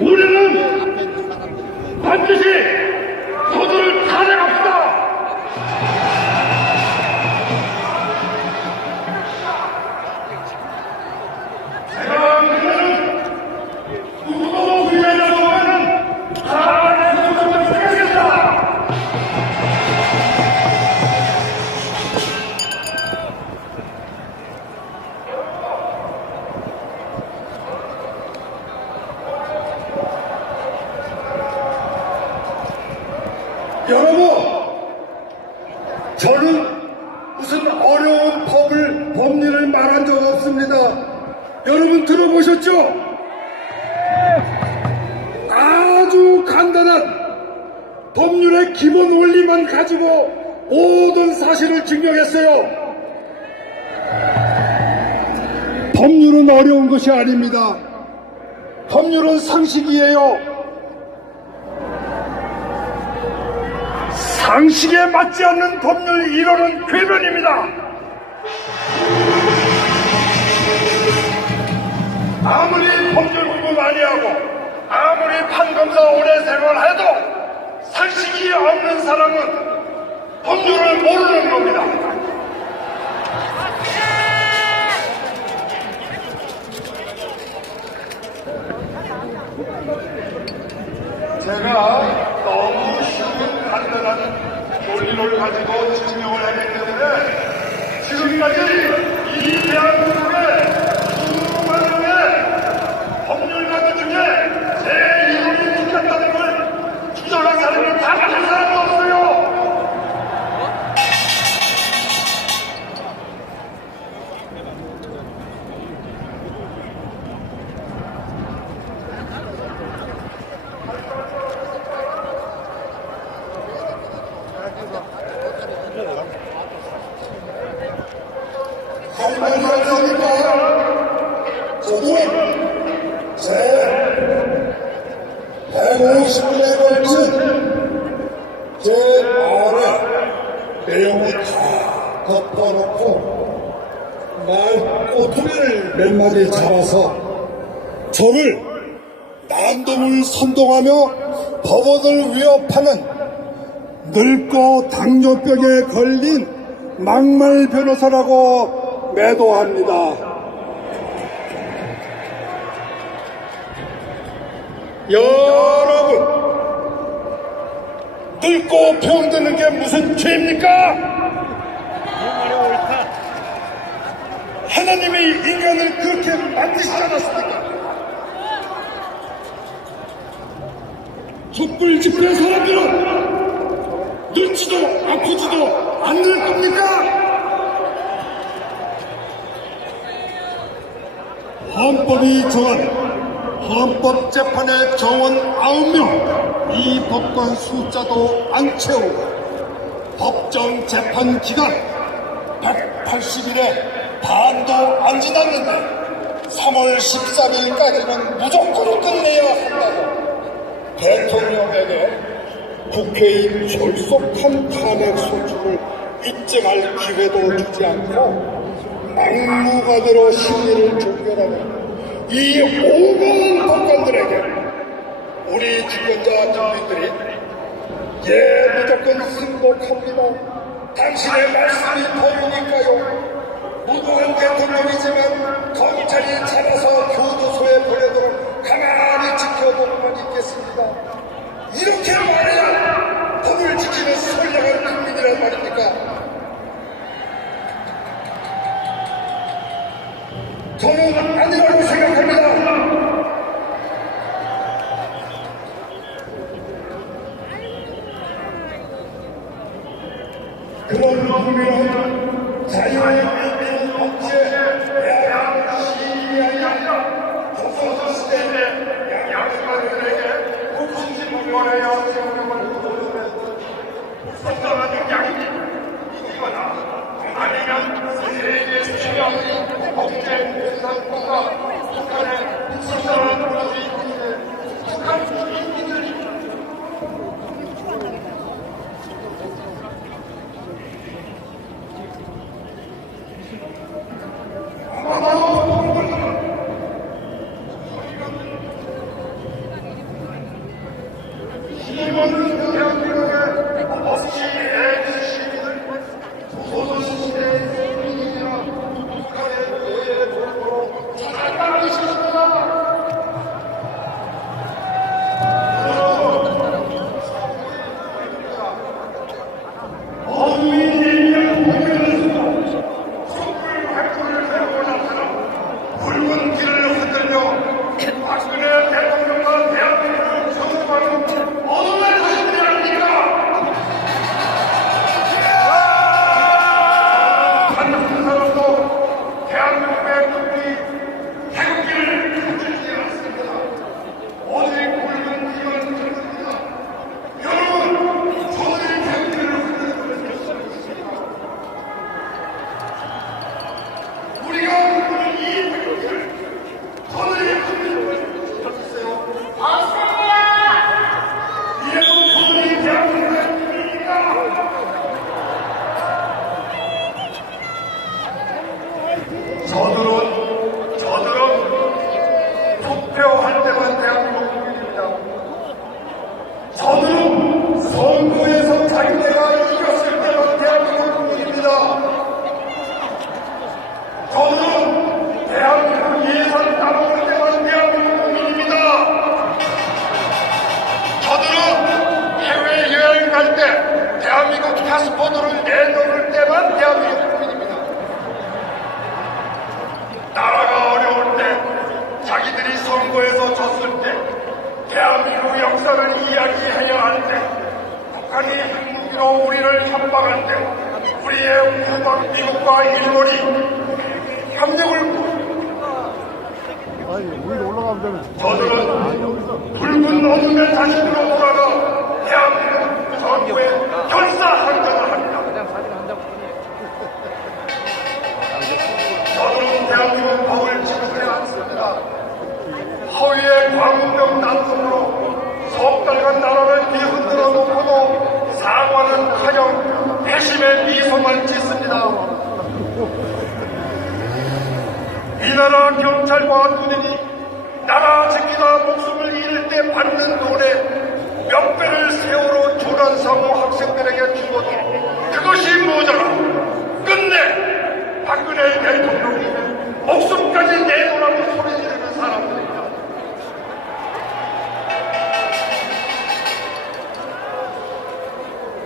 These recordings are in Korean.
우리는 반드시 저들을 탄핵합시다. 제가 그러면 누구도 위에서 보면은 다 내가 되겠다. 여러분, 저는 무슨 어려운 법률을 말한 적 없습니다. 여러분 들어보셨죠? 아주 간단한 법률의 기본 원리만 가지고 모든 사실을 증명했어요. 법률은 어려운 것이 아닙니다. 법률은 상식이에요. 상식에 맞지 않는 법률 1호는 궤변입니다. 아무리 법률 공부 많이 하고 아무리 판검사 오래 생활해도 상식이 없는 사람은 법률을 모르는 겁니다. 제가 너무 쉬운 간단한 논리를 가지고 증명을 하기 때문에 지금까지 이 대한민국의 수많은 법률가들 중에 제 이름이 찍혔다는 걸 주장한 사람은 단 한 사람도 없어요. 할 말이 없으니까 저도 제 150분에 걸친 제 말에 내용을 다 덮어놓고 말 꼬투리를 몇 마디 잡아서 저를 난동을 선동하며 법원을 위협하는 늙고 당뇨병에 걸린 막말 변호사라고 매도합니다. 여러분, 늙고 병드는 게 무슨 죄입니까? 하나님이 인간을 그렇게 만드시지 않았습니까? 촛불 집회 사람들은 늙지도 아프지도 않을 겁니까? 헌법이 정한 헌법재판의 정원 9명, 이 법관 숫자도 안 채우고 법정 재판 기간 180일에 반도 안 지났는데 3월 13일까지는 무조건 끝내야 한다고 대통령에게 국회의 졸속한 탄핵 소추를 입증할 기회도 주지 않고 막무가내로 심리를 종결하는 이 오공한 법관들에게 우리 주권자 국민들이 무조건 승복합니다. 당신의 말씀이 법이니까요. 무고한 대통령이지만 검찰이 잡아서 교도소에 보내도록 가만히 지켜보고만 있겠습니다. 이렇게 말해야 법을 지키는 선량한 국민이란 말입니까? 저는 아니라고 생각합니다. 그런 국민은 자유의 민주주의 법제 대한민국 시민이 아니라 조선시대의 양양수가들에게 국신심을 원하여 세우는 선정하는 양이 이거나 아니면 세계 수령이 법제 대상국가 북한의 국선을 보여주기 때문에 북한 국민들이 자기네가 이겼을 때는 대한민국 국민입니다. 저는 대한민국 예산 따먹을 때만 대한민국 국민입니다. 저들은 해외여행 갈 때 대한민국 파스포르트를 내놓을 때만 대한민국 국민입니다. 나라가 어려울 때, 자기들이 선거에서 졌을 때, 대한민국 역사를 이야기해야 할 때, 북한이 핵무기로 우리를 협박할 때, 우리의 후방 미국과 일본이 협력을 저들은 붉은 어둠의 자신으로 돌아가 대한민국 정부의 결사항전을 합니다. 저들은 대한민국 법을 지키지 않습니다. 허위의 광우병 난성으로 석 달간 나라를 뒤흔들어 놓고도 사과는 하여 회심의 미소만 짓습니다. 이 나라 경찰과 군인이 나라 지키다 목숨을 잃을 때 받는 돈의 몇 배를 세월호 조난사고 학생들에게 주고도 그것이 모자라 끝내 박근혜 대통령이 목숨까지 내놓으라고 소리 지르는 사람들입니다.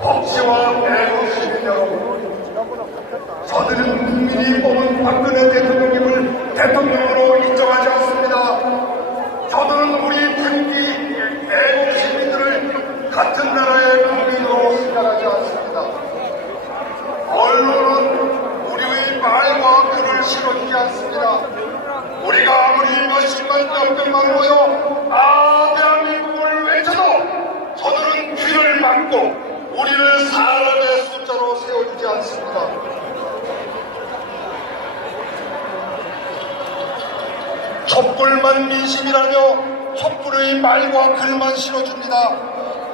법치와 애국 시민 여러분, 저들은 국민이 뽑은 박근혜 대통령님을 대통령으로 인정하지 않습니다. 저들은 우리 분기 애국 시민들을 같은 나라의 국민으로 생각하지 않습니다. 언론은 우리의 말과 글을 실어주지 않습니다. 우리가 아무리 몇십만 명만 모여 대한민국을 외쳐도 저들은 귀를 막고 우리를 사람의 숫자로 세워주지 않습니다. 촛불만 민심이라며 촛불의 말과 글만 실어줍니다.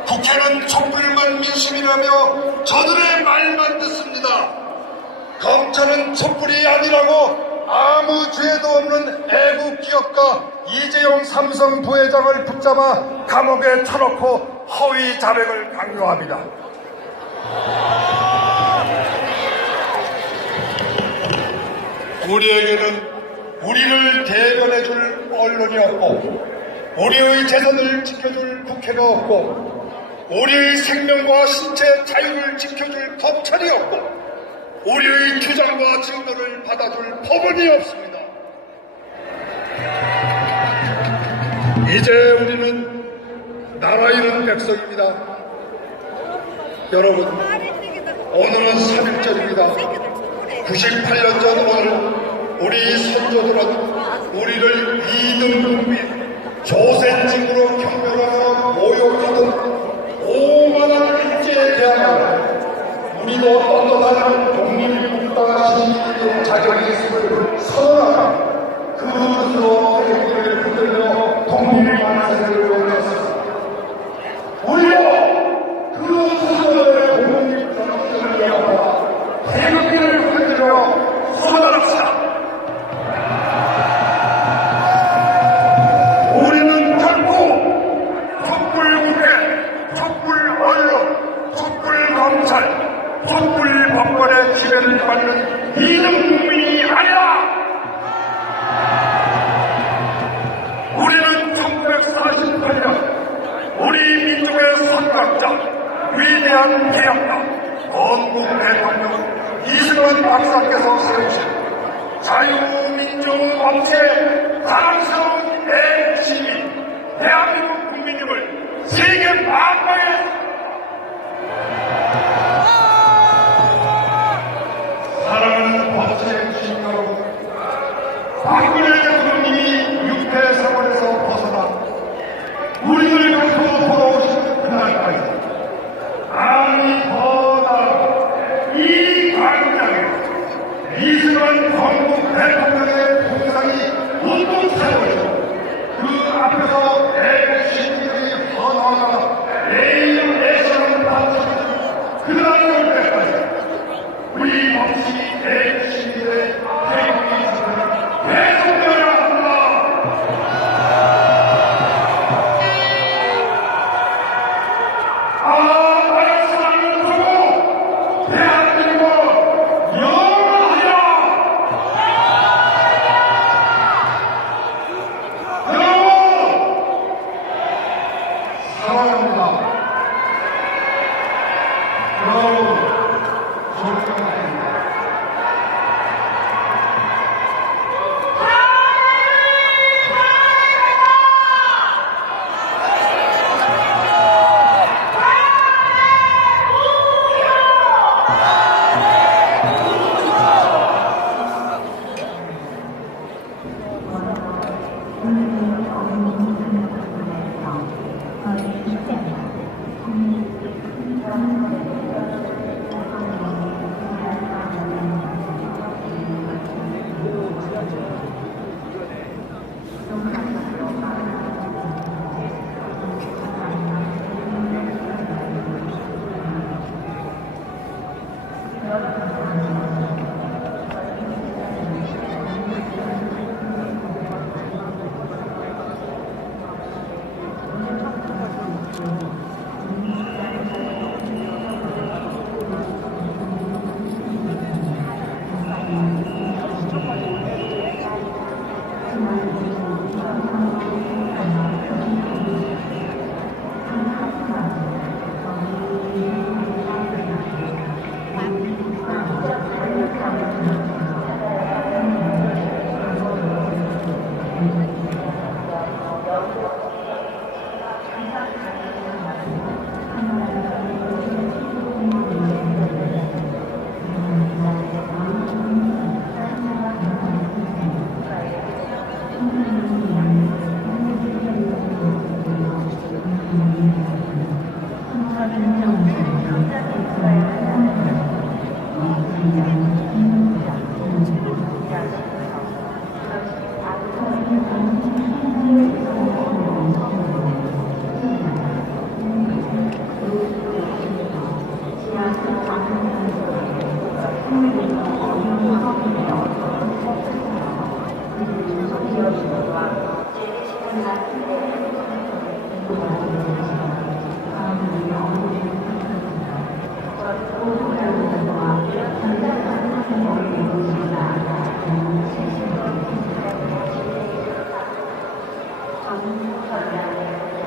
국회는 촛불만 민심이라며 저들의 말만 듣습니다. 검찰은 촛불이 아니라고 아무 죄도 없는 애국 기업가 이재용 삼성 부회장을 붙잡아 감옥에 쳐놓고 허위 자백을 강요합니다. 우리에게는 우리를 대변해줄 언론이 없고 우리의 재산을 지켜줄 국회가 없고 우리의 생명과 신체 자유를 지켜줄 검찰이 없고 우리의 주장과 증거를 받아줄 법원이 없습니다. 이제 우리는 나라 잃은 백성입니다. 여러분, 오늘은 3.1절입니다. 98년 전 오늘 우리 선조들은 우리를 2등 국민, 조센징으로 경멸하고 모욕하던 오만한 일제에 대하여 우리도 떳떳한 독립국가 시민의 자격이 있음을 선언하며 그 뜻으로 태극기를 붙들며 독립만세를 보냈습니다. 우리도 그 선조들의 독립정신을 이어받아 태극기를 흔들며 선언합시다. 우리는 결코 촛불국회, 촛불언론, 촛불검찰, 촛불법원의 지배를 받는 2등 국민이 아니라 우리는 1948년 우리 민족의 선각자, 위대한 개혁가, 건국 대통령 이승만 박사께서 세우신 자유민주 법치의 사랑스러운 애국시민 대한민국 국민임을 세계 만방에 사랑하는 법치의 시민 여러분, 박근혜 대통령이 육퇴사원에서 벗어나 우리를 갖고 돌아오신 그날까지 아니 더 나아가 이 광장에 이승만 건국 대통령의 동상이 운동사고입니다.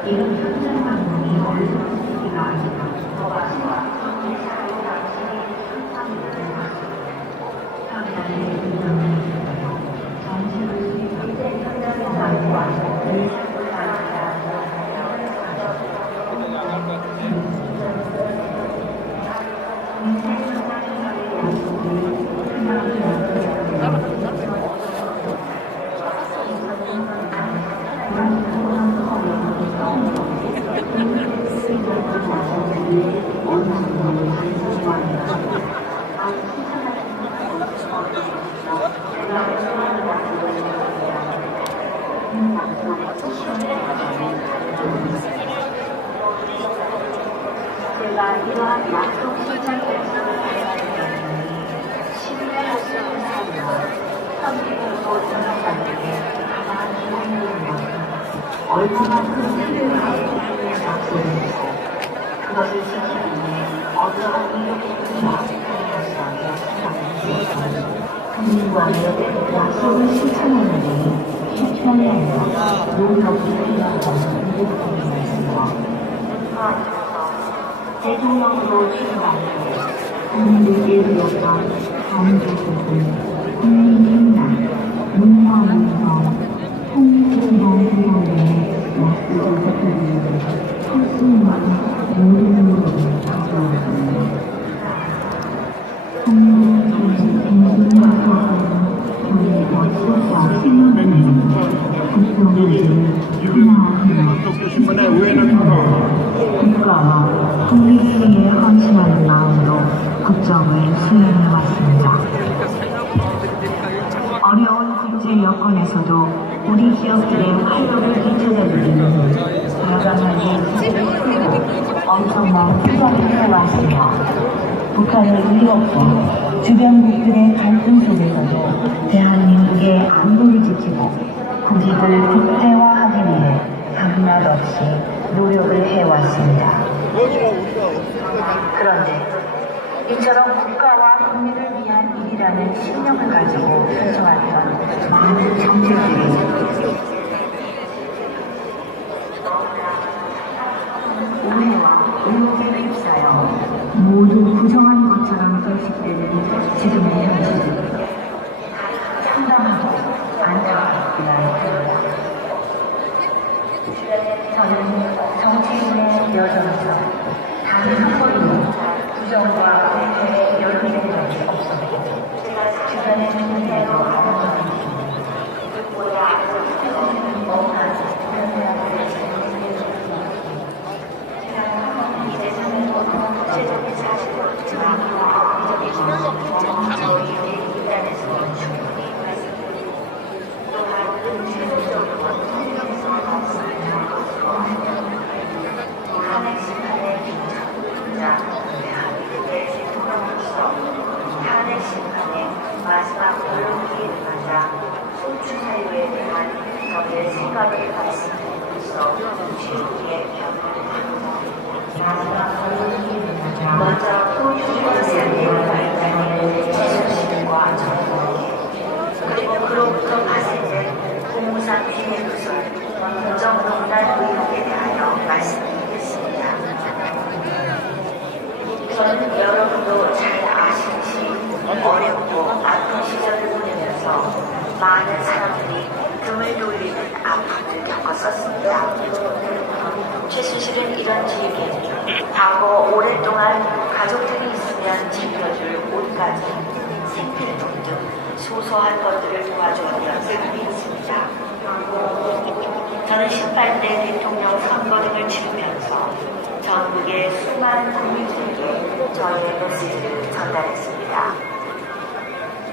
이런 현장 방송이 어디서부터 나왔습니다. 제가 이러한 약속 실천 결정을 하였으니 신뢰할 수 있는 삶과 성기들도 생각하는데 가장 기본적인 것은 얼마나 큰 신뢰를 약속이고 그것을 지키기 위해 어떠한 노력을 하여야 생각합니다. 국민과의 약속을 실천하는 데 실천이 아니라 노력이 필요하다는 부분이었습니다. 대통령으로 출마해 국민들께 드렸던 정부국은 국민힘당, 문화운동, 통일운동 등의 약속을 지키기 위해 할수 있는 모든 노력을 다하였습니다. 국민의 정신과 저의 약속과 신뢰는 국정을 하나하나 국가와 국민에게 헌신하는 마음으로 국정을 수행해왔습니다. 어려운 국제 여건에서도 우리 기업들의 활력을 되찾아주기는 과감하게 크고 엄청난 투자를 해왔으며 북한의 위협과 주변국들의 갈등 속에서도 대한민국의 안보를 지키고 국익을 극대화하기 위해 밤낮 없이 노력을 해왔습니다. 그런데 이처럼 국가와 국민을 위한 일이라는 신념을 가지고 펼쳐왔던 많은 정책들이 오해와 의혹에 휩싸여 모두 부정한 것처럼 결식되는 지금의 현실은 상당하고 안타깝기가 합니다. 저는 정치인의 여정에서 단 한 번도 부정과 오해에 연루된 적이 없었고 주변의 문제로 하는 적이 있습니다. 보다 뭔가 이제 저는 구체적인 사실을 없지만 저희의 인간에서 충분히 말씀드리고 또한 실질적으로 탄핵 심판의 빈정자 대한민국의 대통령으로서 탄핵 심판의 마지막 결론기를 맞아 소추 사유에 대한 저의 생각을 말씀드리면서 최후의 경고를 합니다. 마지막 결론기를 맞아 먼저 소추 사유의 발단의 최순실과 정부에게 그리고 그로부터 파생된 공무상 피해구설 공정농단 의혹에 대하여 말씀드리겠습니다. 저는 여러분도 잘 아시듯이 어렵고 아픈 시절을 보내면서 많은 사람들이 등을 돌리는 아픔을 겪었었습니다. 최순실은 이런 질문, 과거 오랫동안 가족들이 있으면 지켜줄 옷가지, 생필품 등 소소한 것들을 도와줬던 사람이 있습니다. 저는 18대 대통령 선거 등을 치르면서 전국의 수많은 국민들에게 저의 메시지를 전달했습니다.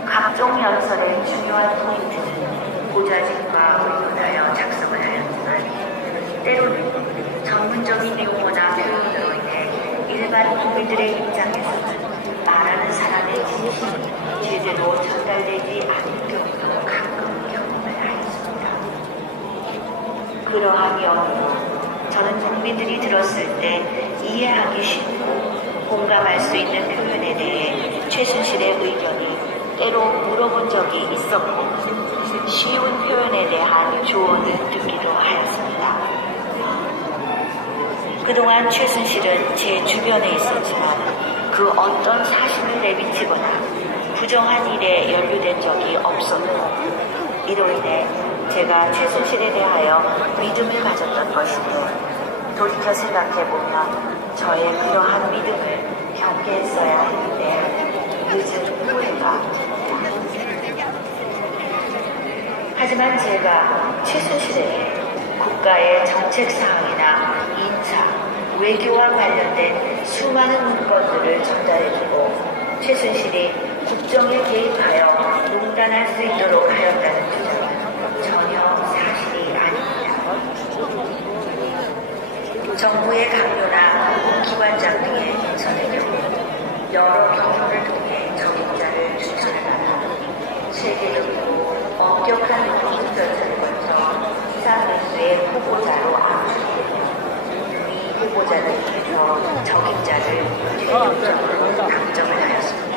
각종 연설의 중요한 포인트는 고자질과 의논하여 작성을 하였지만 때로는 전문적인 용어나 표현으로 인해 일반 국민들의 입장에서는 말하는 사람의 진심이 제대로 전달되지 않는 경우도 가끔 경험을 하였습니다. 그러한 경우 저는 국민들이 들었을 때 이해하기 쉽고 공감할 수 있는 표현에 대해 최순실의 의견이 때로 물어본 적이 있었고 쉬운 표현에 대한 조언을 듣기도 하였습니다. 그동안 최순실은 제 주변에 있었지만 그 어떤 사실을 내비치거나 부정한 일에 연루된 적이 없었고 이로 인해 제가 최순실에 대하여 믿음을 가졌던 것인데 돌이켜 생각해보면 저의 그러한 믿음을 경계했어야 했는데 늦은 후회가 듭니다. 하지만 제가 최순실에게 국가의 정책사항이나 인사, 외교와 관련된 수많은 문건들을 전달해주고 최순실이 국정에 개입하여 농단할 수 있도록 하였다는 주장은 전혀 사실이 아닙니다. 정부의 강요나 기관장 등의 인선의 경우 여러 경로를 통해 적임자를 추천하다가 세계적으로 엄격한 공식 절차를 거쳐 이상민수의 후보자로 안착되며 이 후보자를 위해서 적임자를 최종적으로 당정을 하였습니다.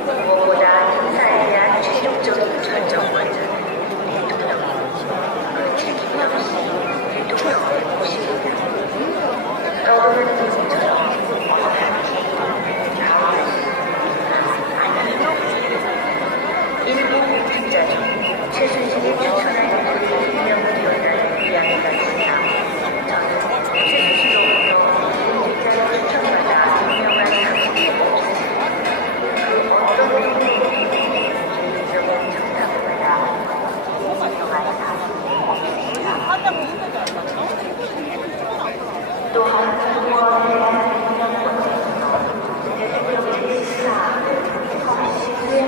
무엇보다 인사에 대한 최종적인 결정 권자는 대통령이고 그 책임 역시 대통령의 몫입니다. 떠오르는 기분처럼 어떠한 개인을 좌우할 수 있는 일부 공직자 중 최순실이 추천한 인물이 임명되었다는 이야기가 있습니다. 저는 최순실로부터 공직자를 추천받아 임명한 사실이 없습니다. 그 어떤 공직자인지 개인적인 정당을 받아 임명한 사실이 없습니다. 또한 후보원에 대한 임명권에서 대통령의 시사항을 성실히 수행하는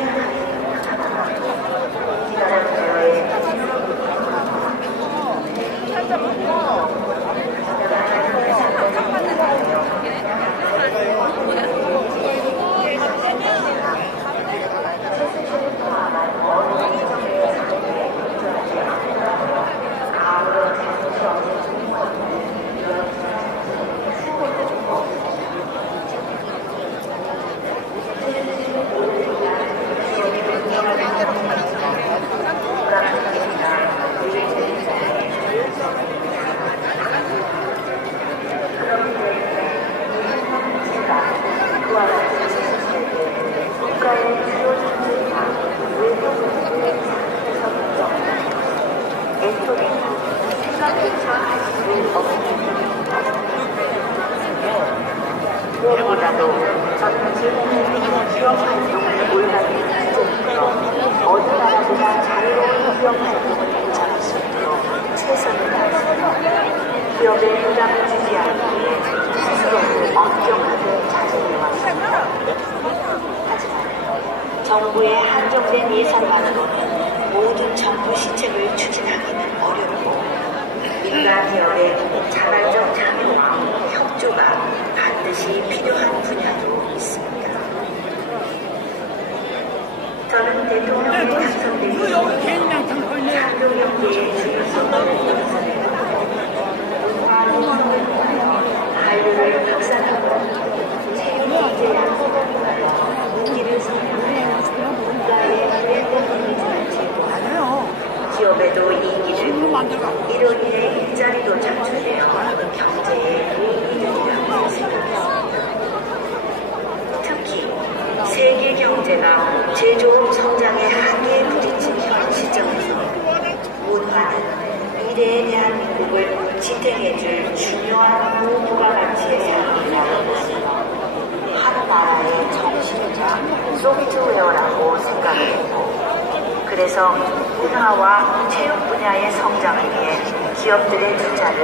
무엇보다도 저는 지금의 수영 활동을 올바르게 가르쳐주며 어느 나라보다 자유로운 수영 활동을 발전할 수 있도록 최선을 다했습니다. 기업의 부담을 주지 않기 위해 스스로를 엄격하게 자제해왔습니다. 하지만 정부의 한정된 예산만으로는 모든 정부 시책을 추진하기는 어렵고 민간 기업의 자발적 참여와 협조가 반드시 필요한 분야도 있습니다. 저는 대통령이 당선된 이후 상경영계의 중요성을 인정합니다. 문화 형성을 통하여 한류를 확산하고 체육경제 양성을 위하여 무기를 선택하여 국가의 유엔된 이미지를 제고하며 기업에도 이익이 되고 이로 인해 일자리도 창출되어 경제에 이익이 된다고 생각했습니다. 특히 세계 경제가 제조업 성장의 한계에 부딪힌 현 시점에서 문화는 미래에 대한 미국을 지탱해줄 중요한 고부가가치의 상품이라고 했으며 한 나라의 정신이자 소프트웨어라고 생각을 했고 그래서 문화와 체육 분야의 성장을 위해 기업들의 투자를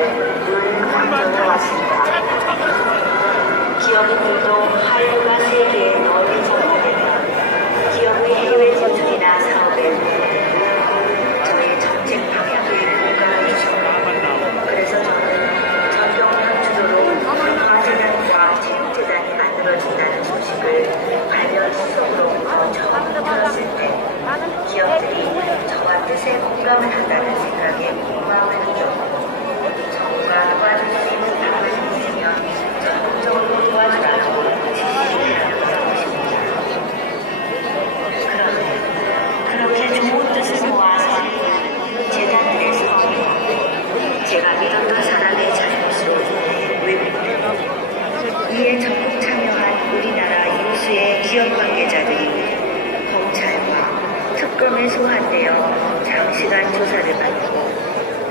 늘 강조해왔습니다. 기업인들도 한류가 세계에 널리 전파되면 기업의 해외 진출이나 사업에 저의 정책 방향에 공감을 주셨고 그래서 저는 전경련 주도로 문화재단과 체육재단이 만들어진다는 소식을 관련 수석으로부터 처음 들었을 때 기업들이 저와 뜻에 공감을 한다는 생각에 고마움을 느꼈고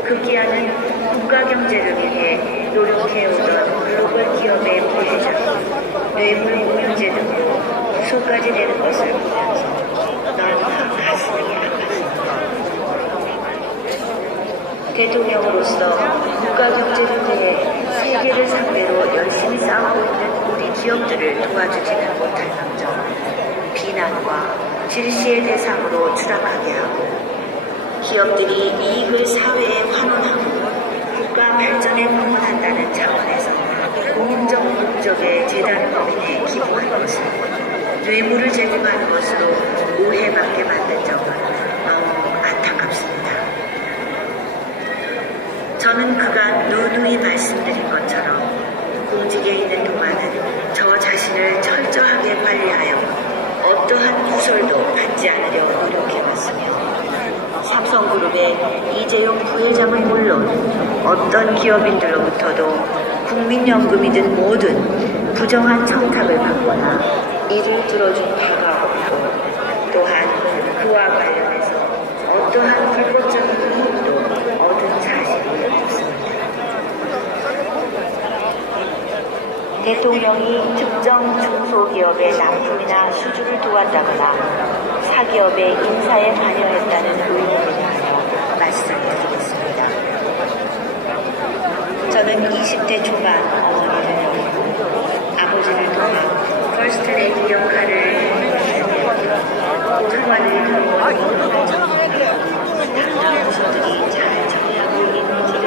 급기야는 국가 경제를 위해 노력해오던 글로벌 기업의 부회장, 뇌물 공유제 등으로 구속까지 되는 것을 보면서 너무나 가슴이 아팠습니다. 대통령으로서 국가 경제를 위해 세계를 상대로 열심히 싸우고 있는 우리 기업들을 도와주지는 못할 망정 비난과 질시의 대상으로 추락하게 하고 기업들이 이익을 사회에 환원하고 국가 발전에 공헌한다는 차원에서 공적 목적의 재단 법인에 기부한 것을 뇌물을 제공하는 것으로 오해받게 만든 점은 너무 안타깝습니다. 저는 그간 누누이 말씀드린 것처럼 공직에 있는 동안은 저 자신을 철저하게 관리하여 어떠한 구설도 받지 않으려 노력해왔으며 삼성그룹의 이재용 부회장은 물론 어떤 기업인들로부터도 국민연금이든 뭐든 부정한 청탁을 받거나 이를 들어준 바가 없고 또한 그와 관련해서 어떠한 불법적인 의혹도 얻은 사실이 없습니다. 대통령이 특정 중소기업의 납품이나 수주를 도왔다거나 사기업의 인사에 관여했다는 의혹에 대하여 말씀드리겠습니다. 저는 20대 초반 어머니를 놓고 아버지를 도와 퍼스트레이디 역할을 했으며 상관을 들고 당장 부서들이 잘 처리하고 있는지를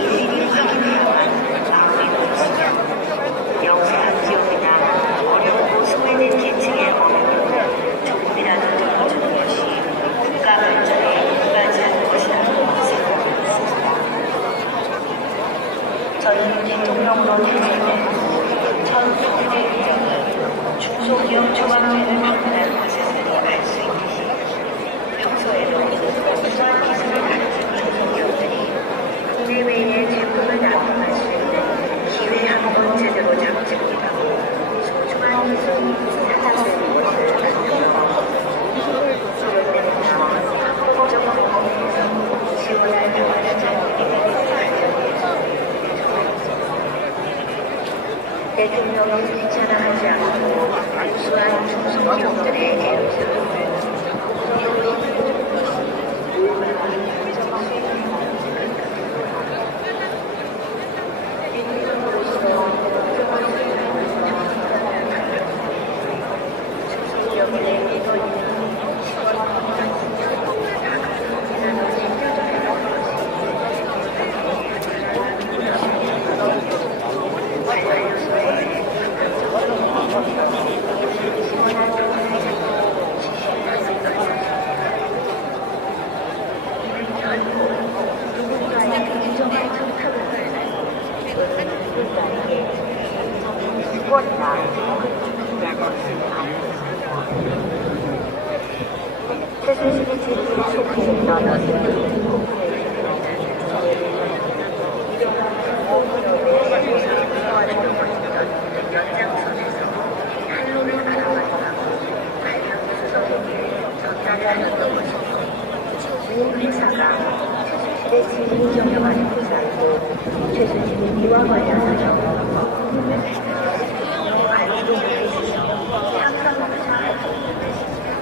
일일이 확인해야만 마음이 놓였으며 영세한 기업이나 어렵고 소외된 계층의 어려움을 조금이라도 도와주는 것이 국가 발전에 이바지하는 것이라고 생각합니다. 저는 대통령으로 탄생된 1400대 국장이 중소기업 조합회를 방문한 것에서도 알 수 있듯이 평소에도 우수한 기술을 가르친 중소기업들이 국내외에 제품을 납품할 수 있는 기회 한 번 제대로 잡지 못하고 소중한 기술이 사장되는 것을 알면서 이를 때문에 합법적 법원에서 지원할 당사자들에게 대통령은 귀찮아하지 않고 우수한 중소기업들의 애로사항을 최순실이 제기를 속했던 연장선에서 한론을 알아가지고 발명 수석에게 전달을 하였던 것이고 모 회사가 최순실의 지분 경영하는 회사이고 최순실이 이와 관련하여 알지도 못했으며 상상조차 하지 못했습니다.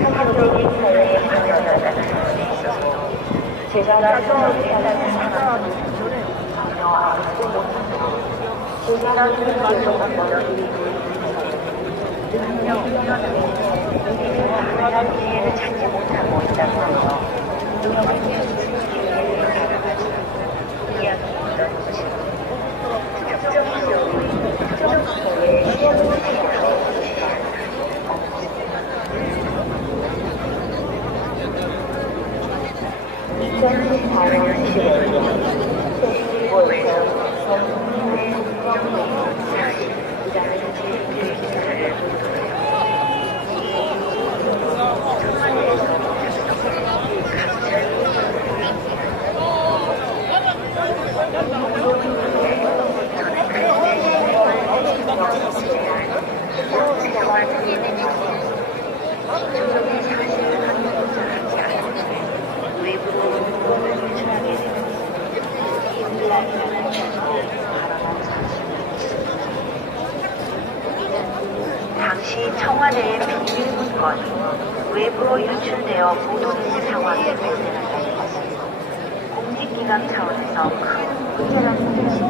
사기업의 행사에 관여하다는 사건에 있어서 제가 사정을 해야하는 상황은 전혀 알고 못합니다. 제가 계속 먼저 능력 뛰어나게 우리를 알아갈 기회를 찾지 못하고 있다고 하며 노력을 기회를 알아가지고 이야기했던 것이고 특정 기업의 특정 기업의 시험을 진행하고 있습니다. 2014년 10월 최신일보에서 전국민의 국정농단 사실이라는 제목의 기사를 청와대에서 갑자기 저는 그때 생활 중에 조정의 사실을 하는 것을 하지 않고 청와대의 비밀 문건이 외부로 유출되어 보도되는 상황이 발생한다는 것은 공직기강 차원에서 큰 문제라는 뜻입니다.